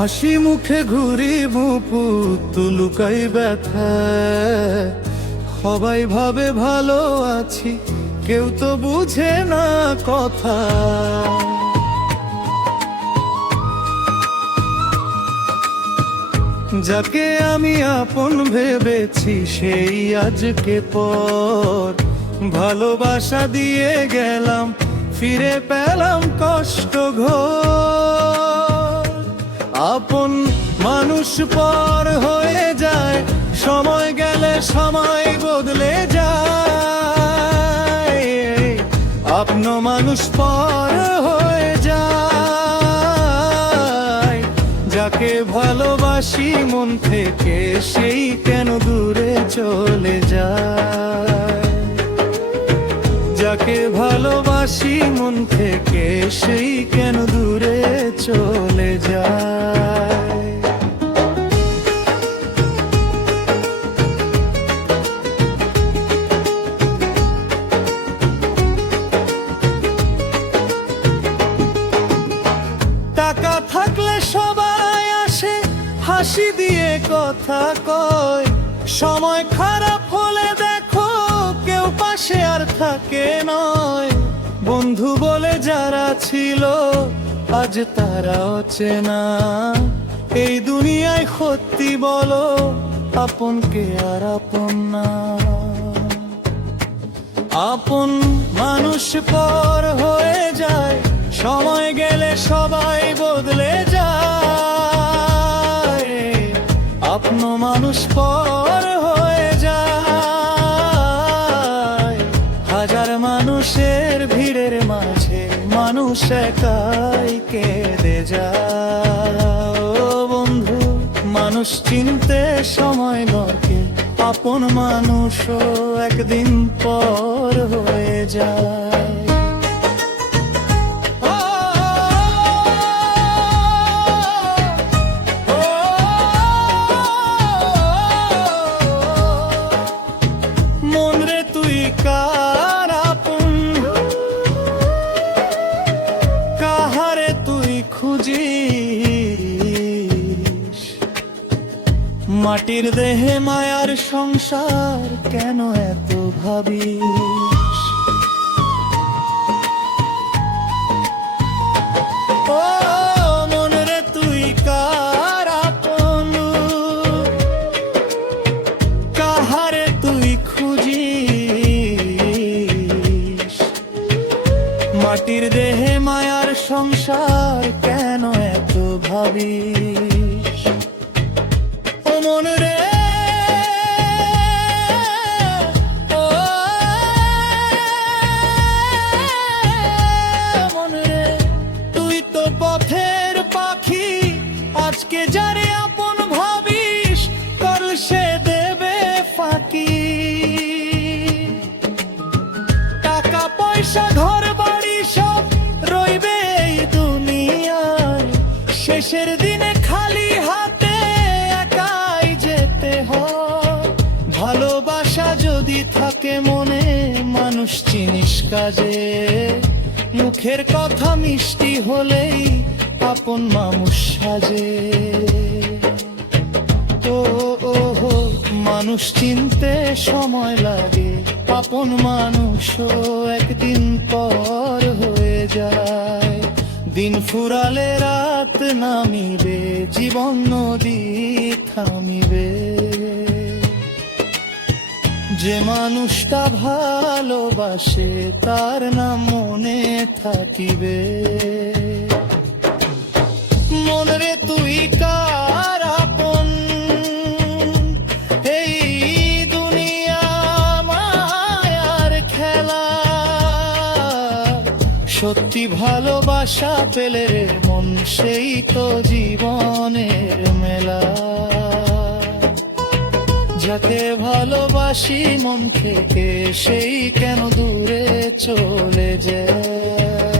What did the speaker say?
হাসি মুখে ঘুরি মুপুত লুকাই ব্যথা, সবাই ভাবে ভালো আছি, কেউ তো বুঝে না কথা। যাকে আমি আপন ভেবেছি সেই আজকে পর, ভালোবাসা দিয়ে গেলাম ফিরে পেলাম কষ্ট ঘোর। আপন মানুষ পর হয়ে যায়, সময় গেলে সময় বদলে যায়। আপন মানুষ পর হয়ে যায়, যাকে ভালোবাসি মন থেকে সেই কেন দূরে চলে যায়। যাকে ভালোবাসি মন থেকে সেই কেন দূরে চলে যায়। টাকা থাকলে সবাই আসে, হাসি দিয়ে কথা কয়, সময় খারাপ হলে দেখো কেউ পাশে আর থাকে নয়। বন্ধু বলে যারা ছিল আজ তারা অচেনা, এই দুনিয়ায় সত্যি বলো আপন কে আর আপন না। আপন মানুষ পর হয়ে যায়, সময় গেলে সবাই বদলে যায়। আপন মানুষ পর হয়ে যায়, হাজার মানুষের ভিড়ের মাঝে মানুষ একাই কেঁদে যায়। ও বন্ধু, মানুষ চিনতে সময় লাগে, আপন মানুষও একদিন পর হয়ে যায়। মন রে তুই কার আপন, কাহারে তুই খুঁজিস। মাটির দেহে মায়ার সংসার কেন এত ভাবিস। ও মন রে তুই কার আপন, কাহারে তুই খুঁজিস। মাটির দেহে মায়ার সংসার কেন এত ভাবিস। ও মন রে, ও মন রে, তুই তো পথের পাখি, আজকে যারে আপন ভাবিস কাল সে দেবে ফাঁকি। টাকা পয়সা ঘর বাড়ি সব রইবে এই দুনিয়ায়, শেষের দিনে খালি হাতে একাই যেতে হয়। ভালোবাসা যদি থাকে মনে মানুষ চিনিস কাজে, মুখের কথা মিষ্টি হলেই আপন মানুষ সাজে। ও ও মানুষ চিনতে সময় লাগে, আপন মানুষও একদিন পর হয়ে যায়। দিন ফুরালে রাত নামিবে, জীবন নদী থামিবে। যে মানুষটা ভালোবাসে তার নাম মনে থাকিবে। মন রে তুই কার আপন, এই দুনিয়া মায়ার খেলা। সত্যি ভালোবাসা পেলে রে মন সেই তো জীবনের মেলা। যাকে ভালোবাসি মন থেকে সেই কেন দূরে চলে যায়।